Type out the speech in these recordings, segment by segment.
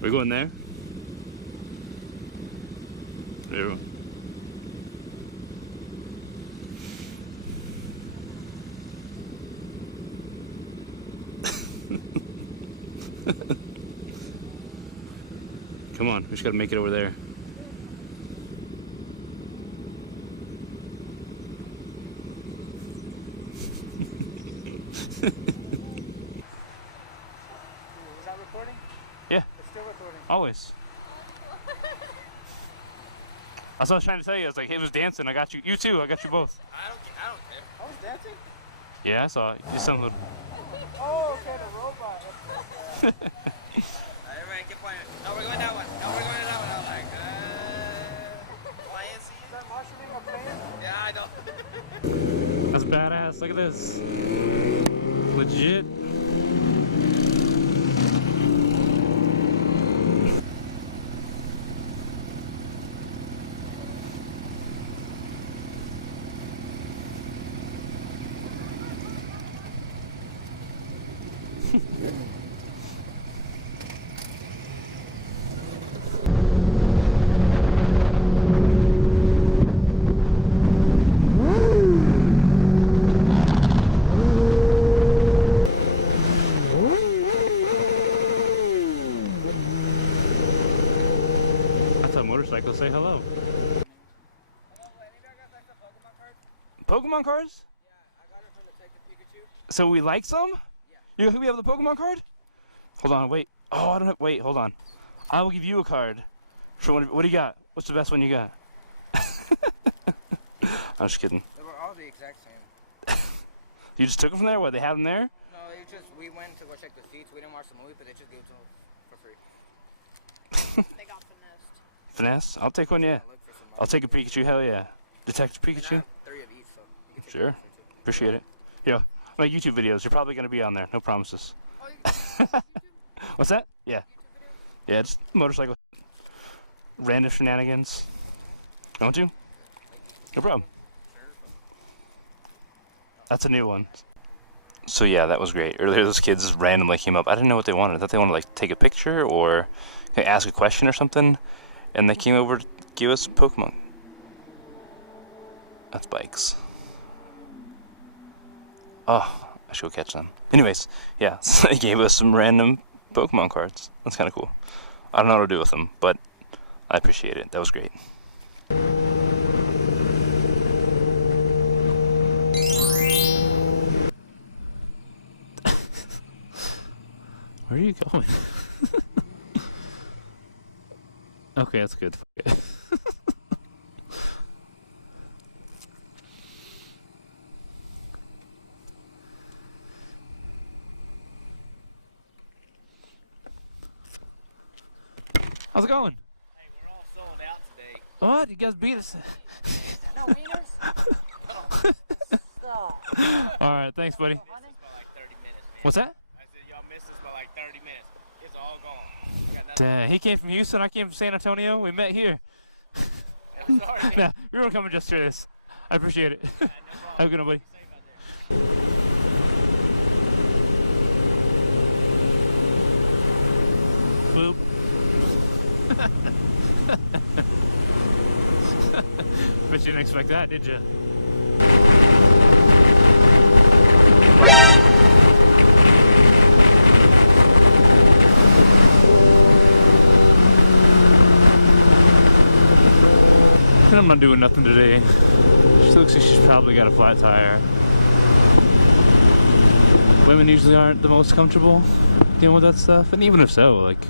We're going there? There. Come on, we just gotta make it over there. Is that recording? Yeah. It's still recording. Always. That's what I was trying to tell you. I was like, hey, it was dancing. I got you. You too. I got you both. I don't care. I was dancing? Yeah, I saw it. You sound little. Oh, okay, the robot. Everybody keep pointing. No, we're going that one. No, we're going that one. I'm like, why is he? Is that marshalling a plane? Yeah, I know. That's badass. Look at this. Legit. That's a motorcycle. Say hello. Pokemon cards? Yeah, I got it from Detective Pikachu. So we like some? Yeah. You we have the Pokemon card? Hold on, wait. Oh, I don't have. Wait, hold on. I will give you a card. For what do you got? What's the best one you got? I'm just kidding. They were all the exact same. You just took them from there? What, they have them there? No, we went to go check the seats. We didn't watch the movie, but they just gave it to us for free. They got finessed. Finesse? I'll take one, yeah. Look for some I'll take a Pikachu, hell yeah. Detective I mean, I Pikachu? have 3 of each, so you can take Sure. one for free, too. Appreciate it. Yeah, my YouTube videos, you're probably going to be on there. No promises. Oh, you YouTube What's that? Yeah. videos? Yeah, just motorcycle. Random shenanigans. You want to? No problem. That's a new one. So yeah, that was great. Earlier those kids randomly came up. I didn't know what they wanted. I thought they wanted to like take a picture or ask a question or something. And they came over to give us Pokemon. That's bikes. Oh, I should go catch them. Anyways, yeah, so they gave us some random Pokemon cards. That's kind of cool. I don't know what to do with them, but I appreciate it. That was great. Where are you going? Okay, that's good. How's it going? Hey, we're all sold out today. What? You guys beat us? No wieners? Stop. Alright, thanks, buddy. By like 30 minutes, man. What's that? I said, y'all missed us by like 30 minutes. It's all gone. We got nothing. He came from Houston, I came from San Antonio. We met here. I'm sorry, man. Nah, we were coming just for this. I appreciate it. Have a good one, buddy. Safe out there. Boop. Bet you didn't expect that, did you? And I'm not doing nothing today. She looks like she's probably got a flat tire. Women usually aren't the most comfortable dealing with that stuff, and even if so, like,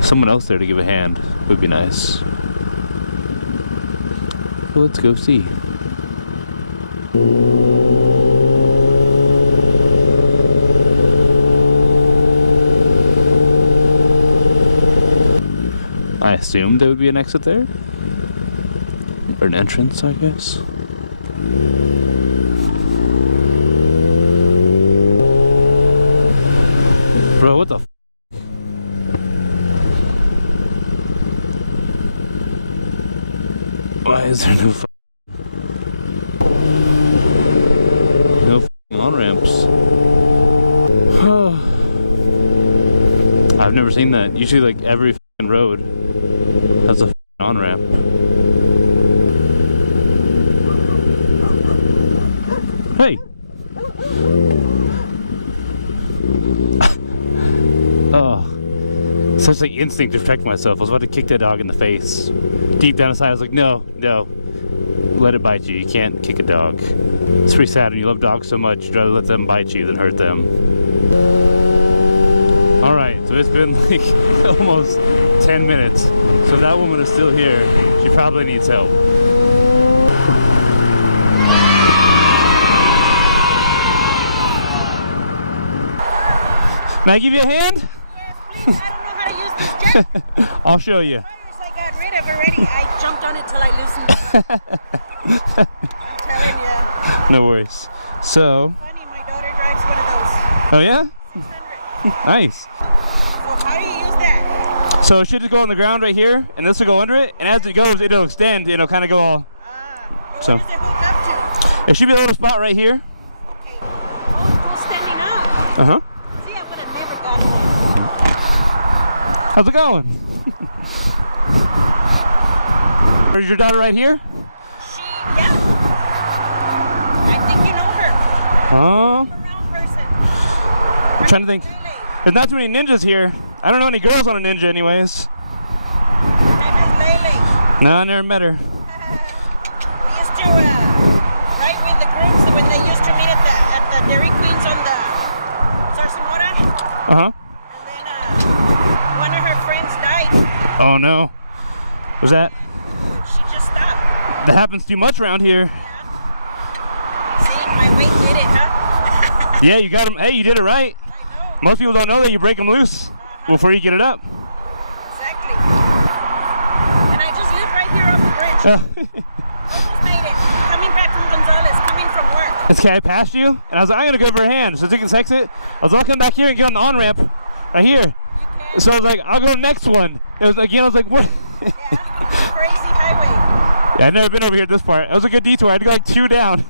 someone else there to give a hand would be nice. So let's go see. I assumed there would be an exit there. Or an entrance, I guess. Bro, what the f? Why is there no on-ramps? I've never seen that. Usually like every road has a on-ramp. Hey! Oh. Such like instinct to protect myself. I was about to kick that dog in the face. Deep down inside I was like, no. Let it bite you. You can't kick a dog. It's pretty sad when you love dogs so much, you'd rather let them bite you than hurt them. Alright, so it's been like almost 10 minutes. So if that woman is still here, she probably needs help. May I give you a hand? Yes, please. I don't know how to use this jet. I'll show you. Wires I got rid of already. I jumped on it till I loosened it. I'm telling you. No worries. So, Funny, my daughter drives one of those. oh yeah? 600. Nice. So how do you use that? So it should just go on the ground right here, and this will go under it, and as it goes, it'll extend, it'll kind of go all... But So- where does it hook up to? It should be a little spot right here. Okay. Oh, it goes standing up. Uh-huh. See, I would have never gotten it. How's it going? Is your daughter right here? Yeah. I think you know her. Oh, Around person. I'm trying to think. Lele. There's not too many ninjas here. I don't know any girls on a ninja anyways. Her name is Lele. No, I never met her. We used to ride with the groups when they used to meet at the Dairy Queens on the Zarzamora. Uh-huh. And then one of her friends died. Oh no. Was that? She just stopped. That happens too much around here. See, my weight did it, huh? Yeah, you got them. Hey, you did it right. I know. Most people don't know that you break them loose before you get it up. Exactly. And I just live right here off the bridge. Almost made it. Coming back from Gonzales, coming from work. This guy passed you, and I was like, I'm gonna go for a hand. So as you can text it, I was walking back here and get on the on-ramp right here. You can. So I was like, I'll go next one. It was again, I was like, what? Yeah. Crazy highway. Yeah, I've never been over here at this part. It was a good detour. I had to go like 2 down.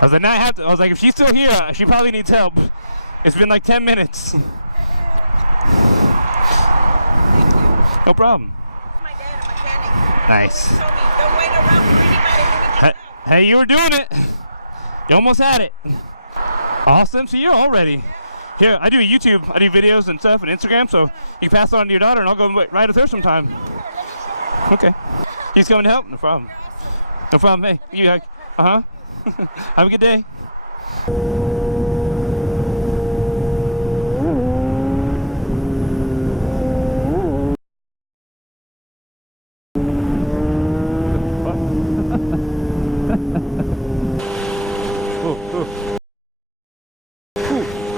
I was like, now I have to. I was like, if she's still here, she probably needs help. It's been like 10 minutes. No problem. My dad, a mechanic. Nice. He told me, don't wait around for anybody. Let me just Hey, you were doing it. You almost had it. Awesome. So you're all ready. Here, I do YouTube. I do videos and stuff and Instagram, so you can pass it on to your daughter, and I'll go ride with her sometime. Okay. He's coming to help? No problem. No problem. Hey, you. Uh-huh. Have a good day.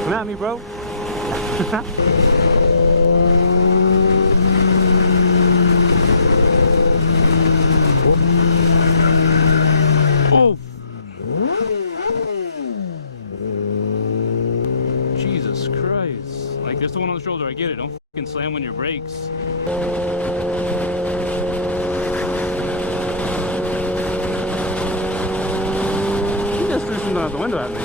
Come at me, bro. Oh. Jesus Christ. Like, there's the one on the shoulder. I get it. Don't fucking slam on your brakes. He just threw something out the window at me.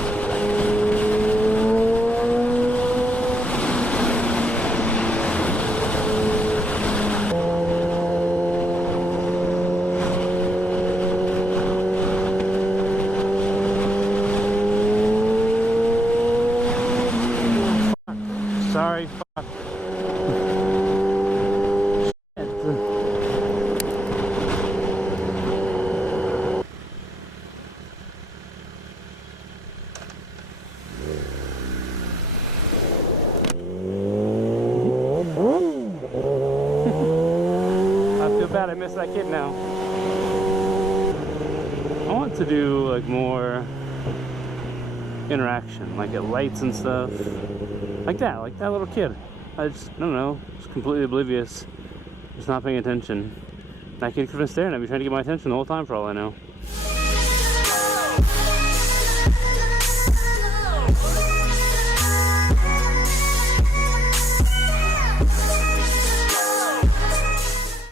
Sorry, fuck. I feel bad I missed that kid now. I want to do like more interaction, like at lights and stuff. Like that little kid. I don't know, just completely oblivious, just not paying attention. That kid could have been staring at me, trying to get my attention the whole time for all I know.